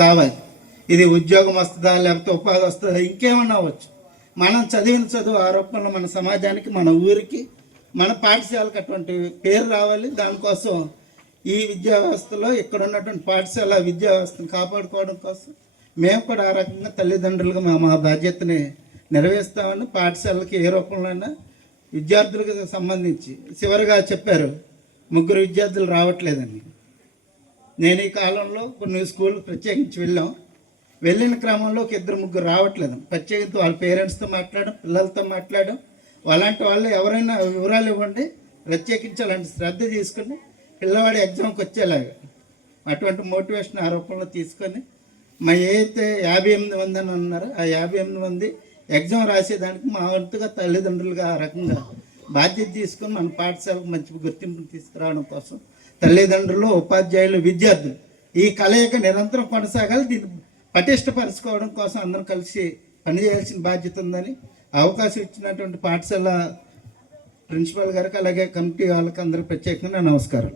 కావాలి. ఇది ఉద్యోగం వస్తుందా, లేకపోతే ఉపాధి వస్తుందా, ఇంకేమన్నా అవ్వచ్చు. మనం చదివిన చదువు ఆరోపణలు మన సమాజానికి, మన ఊరికి, మన పాఠశాలకు అటువంటి పేరు రావాలి. దానికోసం ఈ విద్యా వ్యవస్థలో ఇక్కడ ఉన్నటువంటి పాఠశాల విద్యా వ్యవస్థను కాపాడుకోవడం కోసం మేము కూడా ఆ రకంగా తల్లిదండ్రులుగా మా బాధ్యతని నెరవేరుస్తామని, పాఠశాలకి ఏ రూపంలో విద్యార్థులకు సంబంధించి చివరిగా చెప్పారు 3 విద్యార్థులు రావట్లేదని. నేను ఈ కాలంలో కొన్ని స్కూల్ ప్రత్యేకించి వెళ్ళిన క్రమంలో 2-3 రావట్లేదు. ప్రత్యేకించి వాళ్ళ పేరెంట్స్తో మాట్లాడడం, పిల్లలతో మాట్లాడడం, అలాంటి వాళ్ళు ఎవరైనా వివరాలు ఇవ్వండి, ప్రత్యేకించి అలాంటి శ్రద్ధ తీసుకుని పిల్లవాడి ఎగ్జామ్కి వచ్చేలాగా అటువంటి మోటివేషన్ ఆరోపణలు తీసుకొని ఏదైతే 58 మంది అని అన్నారో ఆ 58 మంది ఎగ్జామ్ రాసేదానికి మా వంతుగా తల్లిదండ్రులుగా ఆ రకంగా బాధ్యత తీసుకొని మన పాఠశాలకు మంచి గుర్తింపును తీసుకురావడం కోసం తల్లిదండ్రులు, ఉపాధ్యాయులు, విద్యార్థులు ఈ కలయిక నిరంతరం కొనసాగాలి. దీన్ని పటిష్టపరచుకోవడం కోసం అందరం కలిసి పనిచేయాల్సిన బాధ్యత ఉందని అవకాశం ఇచ్చినటువంటి పాఠశాల ప్రిన్సిపాల్ గారికి, అలాగే కమిటీ వాళ్ళకి అందరూ ప్రత్యేకంగా నమస్కారం.